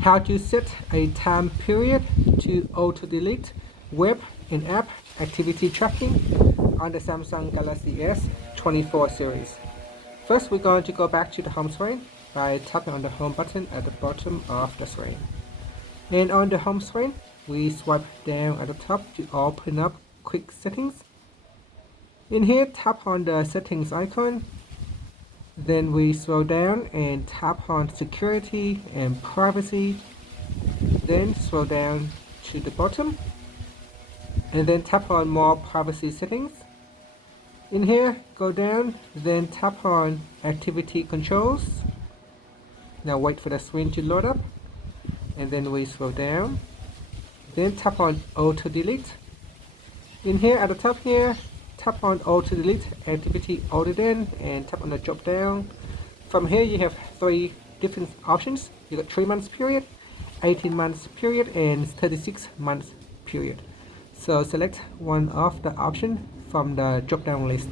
how to set a time period to auto-delete web and app activity tracking on the Samsung Galaxy S24 series. First, we're going to go back to the home screen by tapping on the home button at the bottom of the screen. And on the home screen, we swipe down at the top to open up quick settings. In here, tap on the settings icon. Then we scroll down and tap on security and privacy. Then scroll down to the bottom and then tap on more privacy settings. In here, go down, then tap on activity controls. Now wait for the screen to load up, and then we scroll down, then tap on auto delete. In here at the top here, tap on auto delete activity auto then, and tap on the drop down. From here you have 3 different options. You got 3 months period, 18 months period, and 36 months period. So select one of the option from the drop down list.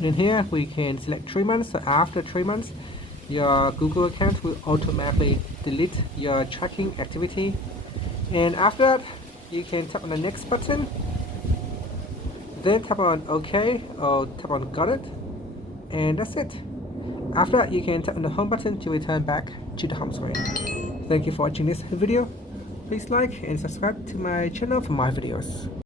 In here we can select 3 months. So after 3 months, your Google account will automatically delete your tracking activity. And after that, you can tap on the next button, then tap on OK or tap on got it, and that's it. After that, you can tap on the home button to return back to the home screen. Thank you for watching this video. Please like and subscribe to my channel for more videos.